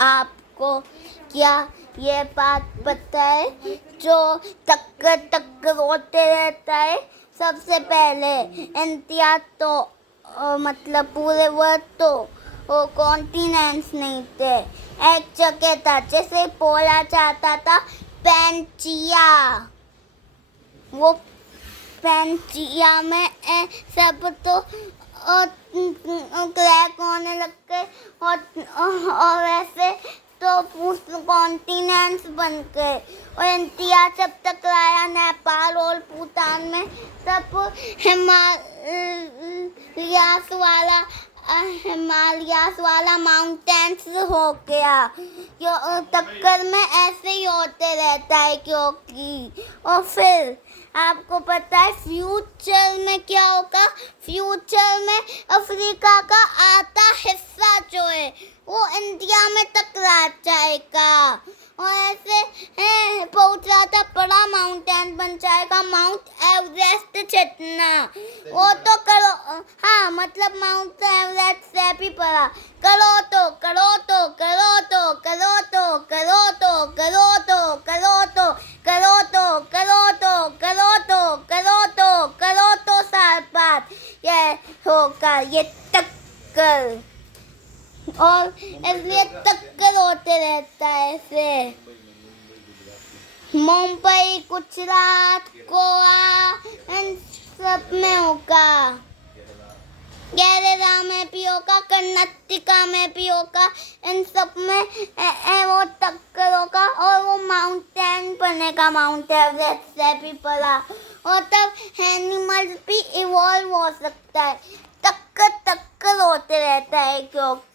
आपको क्या ये बात पता है जो टक्कर होते रहता है? सबसे पहले इम्तियाज तो मतलब पूरे वर्ड तो वो कॉन्टिनेंट्स नहीं थे, एक जगह था जैसे बोला जाता था पेंचिया। वो पेंचिया में सब तो क्रैक होने लग गए और ऐसे तो कॉन्टिनेंट्स बन गए। और इम्तियाज जब तक आया नेपाल और भूटान में तब हिमालयास वाला माउंटेन्स हो गया। टक्कर में ऐसे ही होते रहता है क्योंकि। और फिर आपको पता है फ्यूचर में क्या होगा? फ्यूचर में अफ्रीका का आधा हिस्सा जो है वो इंडिया में टकरा जाएगा और ऐसे बहुत ज़्यादा बड़ा माउंटेन बन जाएगा, माउंट एवरेस्ट जितना। वो तो करो, हाँ मतलब माउंट एवरेस्ट से भी बड़ा। करो तो करो तो करो तो करो तो करो तो करो तो करो तो करो तो करो तो करो तो करो तो करो तो साल बाद ये होगा ये टक्कर। और इसलिए टक्कर होते रहता है ऐसे। मुंबई, गुजरात, गोवा इन सब में होगा, केरला में भी होगा, कर्नाटका में भी होगा, इन सब में वो टक्कर होगा और वो माउंटेन बनेगा माउंट एवरेस्ट से भी बड़ा। और तब एनिमल्स भी इवॉल्व हो सकता है। टक्कर होते रहता है क्योंकि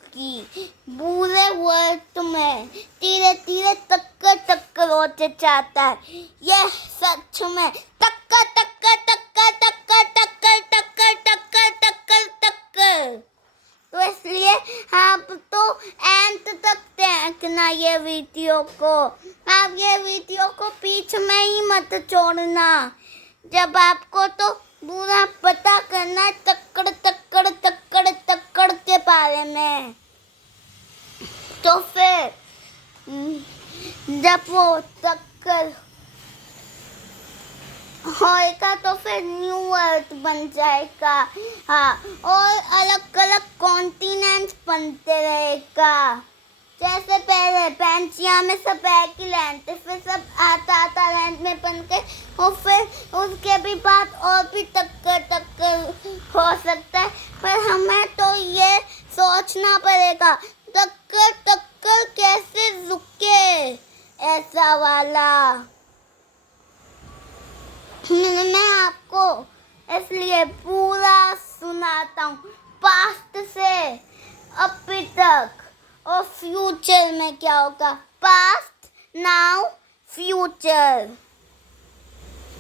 पूरे वर्ल्ड में धीरे धीरे टक्कर होते जाता है। यह सच में टक्कर। तो इसलिए आप तो एंड तक देखना ये वीडियो को। आप ये वीडियो को बीच में ही मत छोड़ना। जब आपको तो पूरा पता करना है टक्कर के बारे में। तो फिर जब वो टक्कर होएगा तो फिर न्यू वर्ल्ड बन जाएगा। हाँ, और अलग अलग कॉन्टिनेंट्स बनते रहेगा। जैसे पहले पेंचिया में सब एक ही लैंड थे, फिर सब आता लैंड में बन गए और फिर उसके भी बाद और भी टक्कर हो सकता है। पर हमें तो ये सोचना पड़ेगा टक्कर कैसे रुके ऐसा वाला। मैं आपको इसलिए पूरा सुनाता हूँ पास्ट से अभी तक और फ्यूचर में क्या होगा। Past, now, future.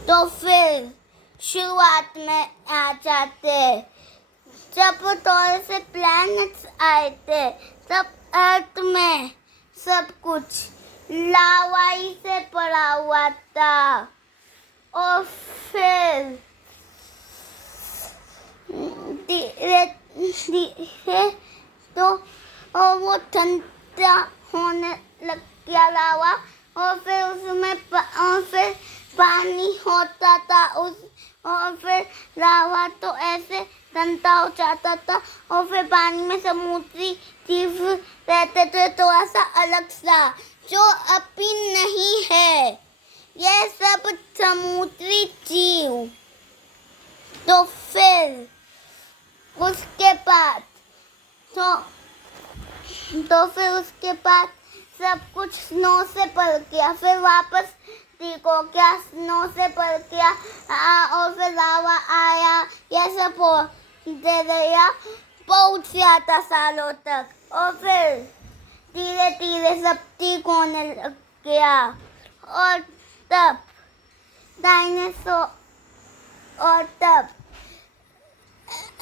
तो फिर शुरुआत में आ जाते जब थोड़े से प्लैनेट्स आए थे तब अर्थ में सब कुछ लावाई से पड़ा हुआ था। और फिर धीरे तो वो ठंडा होने लग गया लावा। और फिर उसमें और फिर पानी होता था और फिर लावा तो ऐसे ठंडा हो जाता था और फिर पानी में समुद्री जीव रहते थे थोड़ा सा अलग सा जो अभी नहीं है। ये सब समुद्री जीव। तो फिर उसके बाद सब कुछ स्नो से भर गया। फिर वापस ठीक हो गया, स्नो से भर गया और फिर लावा आया। ये सब होते रहा बहुत ज़्यादा सालों तक। और फिर धीरे धीरे सब ठीक होने लग गया। और तब डायनासोर और तब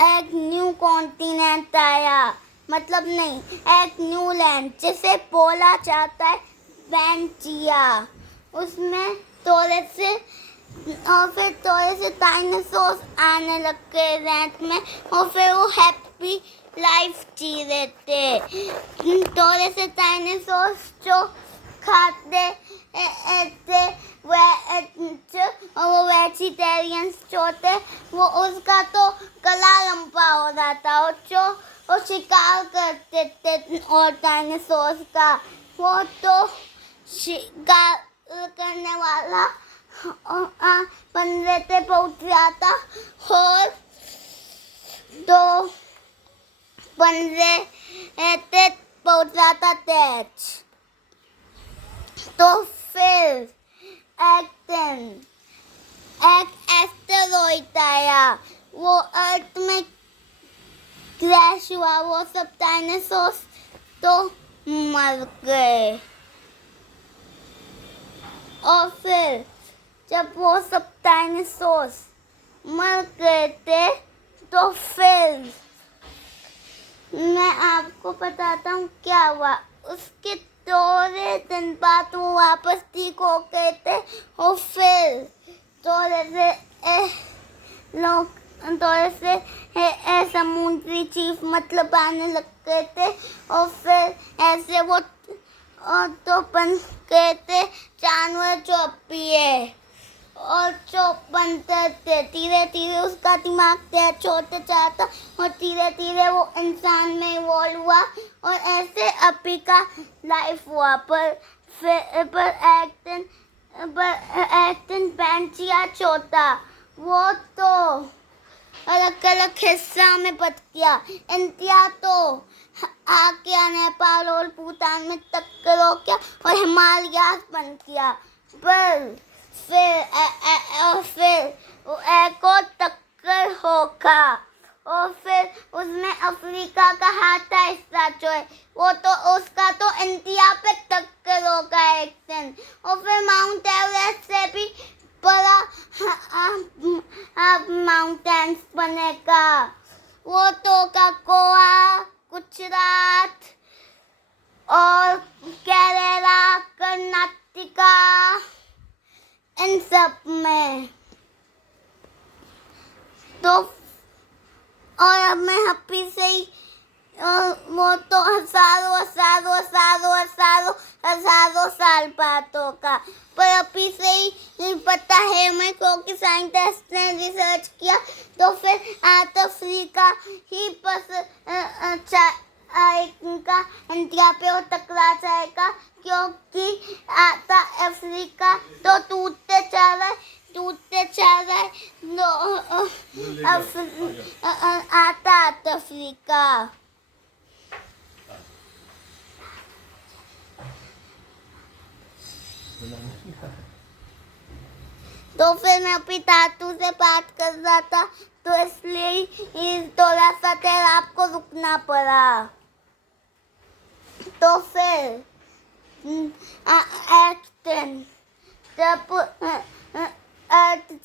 एक न्यू कॉन्टिनेंट आया, मतलब नहीं एक न्यू लैंड जिसे बोला जाता है पेंचिया। उसमें थोड़े से और फिर थोड़े से डायनासोर आने लग गए रैंक में और फिर वो हैप्पी लाइफ जी रहे थे। थोड़े से डायनासोर जो खाते थे और वो वेजिटेरियंस जो थे वो उसका तो गला लंबा हो रहा था और जो वो शिकार करते थे और डायनासोर का वो तो शिकार करने वाला पंद्रह पे पहुंच गया था और तो पंद्रह पे पहुंच रहा था तेज। तो फिर एक एस्टेरॉइड आया, वो अर्थ में क्रैश हुआ, वो सब डायनासोर तो मर गए। और फिर जब वो सब डायनासोर मर गए थे तो फिर मैं आपको बताता हूँ क्या हुआ। उसके थोड़े दिन बाद वो वापस ठीक हो गए थे और फिर थोड़े से समुद्री जीव मतलब आने लग गए थे और फिर ऐसे वो तो बन गए थे जानवर जो पिए और जो बनते थे। धीरे धीरे उसका दिमाग तेज होते जाता और धीरे धीरे वो इंसान में इवॉल्व हुआ और ऐसे अभी का लाइफ हुआ। पर एक्टन पेंचिया छोटा वो तो अलग अलग हिस्सा में बच गया। इंडिया तो आके नेपाल और भूटान में टक्कर हो गया और हिमालय बन गया। पर फिर वो एक और टक्कर होगा और फिर उसमें अफ्रीका का हाथा हिस्सा जो है वो तो उसका तो इंडिया पे टक्कर होगा एक दिन। और फिर माउंट एवरेस्ट से भी बड़ा माउंटेन्स बनेगा, वो तो का गोवा, गुजरात और केरला, कर्नाटका इन सब में। तो और अब मैं हैप्पी से ही वो तो हजारों साल बाद होगा। पर अभी से ही पता है मैं क्योंकि साइंटिस्ट ने रिसर्च किया। तो फिर अफ्रीका ही बस इनका इंडिया पे वो टकरा जाएगा क्योंकि अफ्रीका तो टूटते जा रहा है। आता अफ्रीका। तो फिर मैं अपनी तातू से बात कर रहा था तो इसलिए थोड़ा सा देर आपको रुकना पड़ा। तो फिर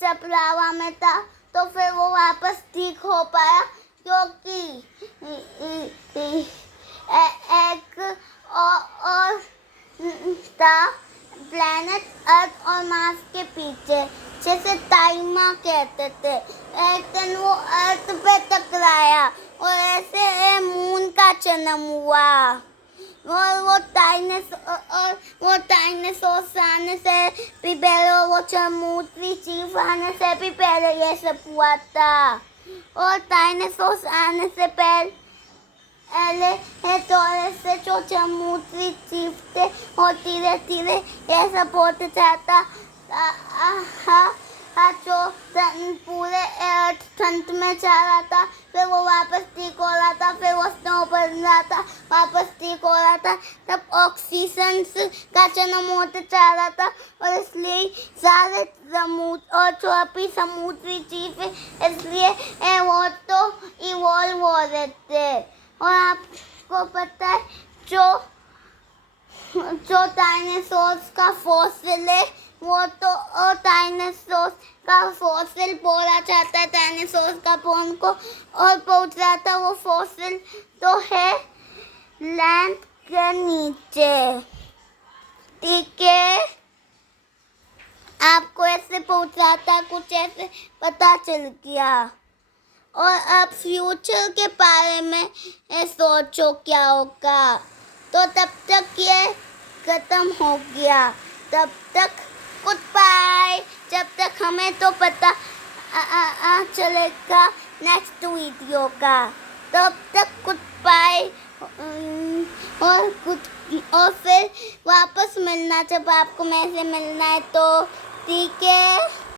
जब लावा में था तो फिर वो वापस ठीक हो पाया क्योंकि एक और था प्लैनेट अर्थ और मार्स के पीछे जैसे टाइमा कहते थे। एक दिन वो अर्थ पे टकराया और ऐसे मून का जन्म हुआ और वो डायनासोर आने से भी पहले वो समुद्री जीव आने से भी पहले ये सब हुआ था। और डायनासोर आने से पहले थोड़े से जो समुद्री जीव थे और धीरे धीरे ये सब होते जाता जो पूरे अर्थ ठंड में जा रहा था। फिर वो वापस ठीक हो रहा था, फिर वो स्नो बन रहा था, वापस ठीक हो रहा था। तब ऑक्सीजन का जन्म होते जा रहा था और इसलिए सारे समुद्र और जो अभी समुद्री जीव है इसलिए वो तो इवॉल्व हो रहे थे। और आपको पता है जो डायनासोर्स का फॉसिल है वो तो डायनासोर का फॉसिल बोला जाता है डायनासोर का बोन को और पहुंच जाता वो फॉसिल तो है लैंड के नीचे। ठीक है आपको ऐसे पहुंचा था, कुछ ऐसे पता चल गया। और अब फ्यूचर के बारे में सोचो क्या होगा। तो तब तक ये खत्म हो गया, तब तक गुड बाय। जब तक हमें तो पता चलेगा नेक्स्ट वीडियो का, तब तक गुड बाय। और फिर वापस मिलना जब आपको मेरे से मिलना है, तो ठीक है।